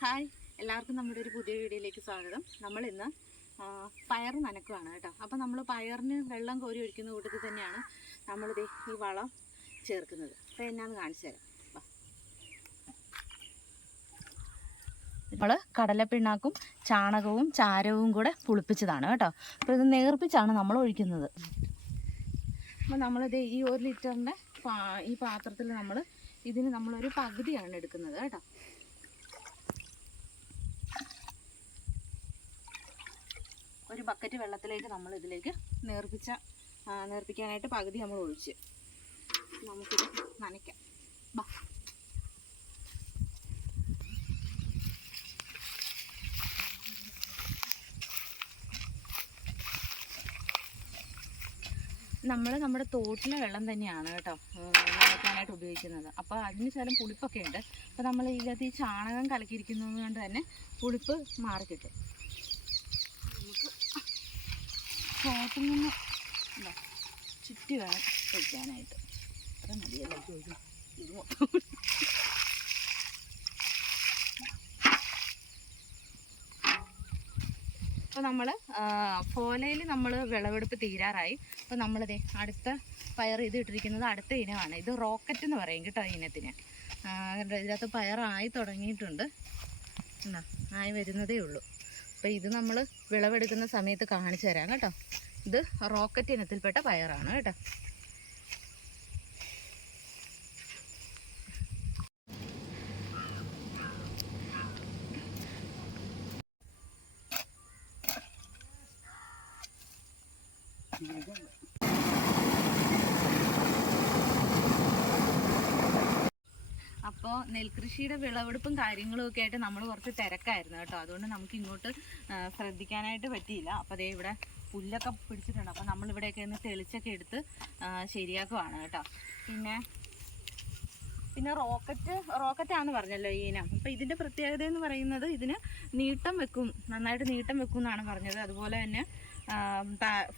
Hi. എല്ലാവർക്കും നമ്മുടെ ഒരു പുതിയ വീഡിയോയിലേക്ക് സ്വാഗതം. നമ്മൾ ഇന്ന് പയർ നനക്കുകയാണ് കേട്ടോ. അപ്പോൾ നമ്മൾ പയറിന് വെള്ളം കോരി ഒഴിക്കുന്ന കൂട്ടത്തിൽ തന്നെയാണ് നമ്മളിത് ഈ വളം ചേർക്കുന്നത്. അപ്പോൾ എന്നാന്ന് കാണിച്ചു തരാം. നമ്മൾ കടലപ്പിണ്ണാക്കും ചാണകവും ചാരവും കൂടെ പുളിപ്പിച്ചതാണ് കേട്ടോ. അപ്പോൾ ഇത് നേർപ്പിച്ചാണ് നമ്മൾ ഒഴിക്കുന്നത്. അപ്പോൾ നമ്മളിത് ഈ ഒരു ലിറ്ററിന്റെ ഈ പാത്രത്തിൽ നമ്മൾ ഇതിന് നമ്മളൊരു പകുതിയാണ് എടുക്കുന്നത് കേട്ടോ. ഒരു ബക്കറ്റ് വെള്ളത്തിലേക്ക് നമ്മൾ ഇതിലേക്ക് നേർപ്പിച്ച നേർപ്പിക്കാനായിട്ട് പകുതി നമ്മൾ ഒഴിച്ച്. നമുക്കിത് നനയ്ക്കാം. ബാ. നമ്മൾ നമ്മുടെ തോട്ടിലെ വെള്ളം തന്നെയാണ് കേട്ടോ നനയ്ക്കാനായിട്ട് ഉപയോഗിക്കുന്നത്. അപ്പോൾ അതിന് ശകലം പുളിപ്പൊക്കെ ഉണ്ട്. അപ്പോൾ നമ്മൾ ഇതിനകത്ത് ഈ ചാണകം കലക്കിയിരിക്കുന്നത് കൊണ്ട് തന്നെ പുളിപ്പ് മാറി കിട്ടും നമുക്ക് തോട്ടിൽ നിന്ന് എന്താ ചുറ്റി വേണം ഒഴിക്കാനായിട്ട് അത്ര മതിയല്ലോ. ഇത് മൊത്തം അപ്പോൾ നമ്മൾ ഫോലയിൽ നമ്മൾ വിളവെടുപ്പ് തീരാറായി. അപ്പോൾ നമ്മളിതേ അടുത്ത പയർ ഇത് ഇട്ടിരിക്കുന്നത് അടുത്ത ഇനമാണ്. ഇത് റോക്കറ്റ് എന്ന് പറയും കേട്ടോ ഇനത്തിന്. ഇതിനകത്ത് പയറായി തുടങ്ങിയിട്ടുണ്ട്. എന്നാ ആയി വരുന്നതേ ഉള്ളൂ. അപ്പോൾ ഇത് നമ്മൾ വിളവെടുക്കുന്ന സമയത്ത് കാണിച്ചു തരാം കേട്ടോ. ഇത് റോക്കറ്റ് ഇനത്തിൽപ്പെട്ട പയറാണ് കേട്ടോ. അപ്പോൾ നെൽകൃഷിയുടെ വിളവെടുപ്പും കാര്യങ്ങളും ഒക്കെ ആയിട്ട് നമ്മൾ കുറച്ച് തിരക്കായിരുന്നു കേട്ടോ. അതുകൊണ്ട് നമുക്ക് ഇങ്ങോട്ട് ശ്രദ്ധിക്കാനായിട്ട് പറ്റിയില്ല. അപ്പോൾ അതേ ഇവിടെ പുല്ലൊക്കെ പിടിച്ചിട്ടുണ്ട്. അപ്പോൾ നമ്മൾ ഇവിടെയൊക്കെ ഒന്ന് തെളിച്ചൊക്കെ എടുത്ത് ശരിയാക്കുവാണ് കേട്ടോ. പിന്നെ പിന്നെ റോക്കറ്റ് റോക്കറ്റാന്ന് പറഞ്ഞല്ലോ ഈ ഇനം അപ്പോൾ ഇതിന്റെ പ്രത്യേകത എന്ന് പറയുന്നത് ഇതിന് നീട്ടം വെക്കും. നന്നായിട്ട് നീട്ടം വെക്കും എന്നാണ് പറഞ്ഞത്. അതുപോലെ തന്നെ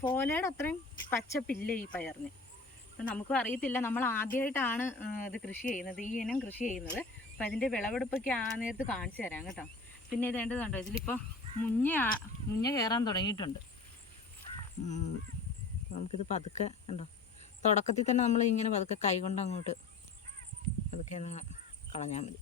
ഫോലയുടെ അത്രയും പച്ചപ്പില്ല ഈ പയറിന്? അപ്പം നമുക്കും അറിയത്തില്ല നമ്മൾ ആദ്യമായിട്ടാണ് ഇത് കൃഷി ചെയ്യുന്നത് ഈ ഇനം കൃഷി ചെയ്യുന്നത്. അപ്പം അതിന്റെ വിളവെടുപ്പൊക്കെ ആ നേരത്ത് കാണിച്ചു തരാം കേട്ടോ. പിന്നെ ഇതേണ്ടതുണ്ടോ ഇതിലിപ്പോൾ മുഞ്ഞ മുഞ്ഞ കയറാൻ തുടങ്ങിയിട്ടുണ്ട്. നമുക്കിത് പതുക്കെ കണ്ടോ? തുടക്കത്തിൽ തന്നെ നമ്മൾ ഇങ്ങനെ പതുക്കെ കൈകൊണ്ട് അങ്ങോട്ട് പതുക്കെ ഒന്ന് കളഞ്ഞാൽ മതി.